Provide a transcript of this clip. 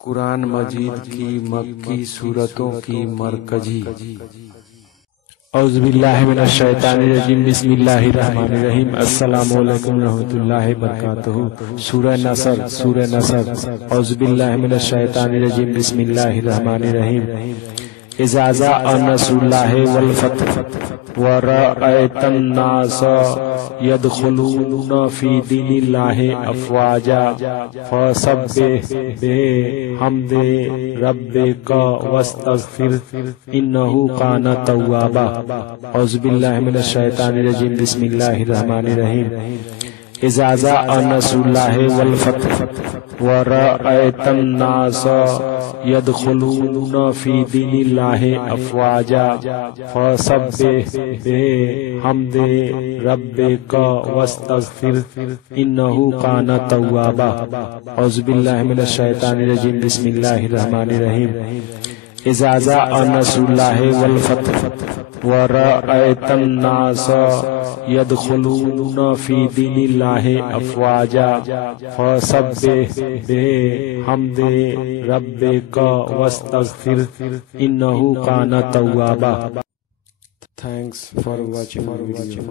कुरान मजीद की मक्की सूरतों की मरकजी। औज़ुबिल्लाहि मिनश शैतानिर रजीम, बिस्मिल्लाहिर रहमानिर रहीम, अस्सलामु अलैकुम रहमतुल्लाहि बरकातुहू। सूरह नसर। औज़ुबिल्लाहि मिनश शैतानिर रजीम, बिस्मिल्लाहिर रहमानिर रहीम। इज़ा जाअ नस्रुल्लाहि वल फतह व रअयतन नास यदखुलूना फी दीनिल्लाहि अफ़वाजा फसब्बिह बिहम्दि रब्बिका वस्तग़फिर इन्नहु काना तव्वाबा। औज़ुबिल्लाहि मिनश शैतानिर रजीम, बिस्मिल्लाहिर रहमानिर रहीम। इज़ा जाअ नस्रुल्लाहि वल फतह व रअयतन नास यदखुलूना फी दीनिल्लाहि अफ़वाजा फसब्बिह बिहम्दि रब्बिका वस्तग़फिर इन्नहु काना तव्वाबा। औज़ुबिल्लाहि मिनश शैतानिर रजीम, बिस्मिल्लाहिर रहमानिर रहीम। इज़ा जाअ नस्रुल्लाहि वल फतह व रअयतन नास यदखुलूना फी दीनिल्लाहि अफ़वाजा फसब्बिह बिहम्दि रब्बिका वस्तग़फिर इन्नहु काना तव्वाबा। Thanks for watching video.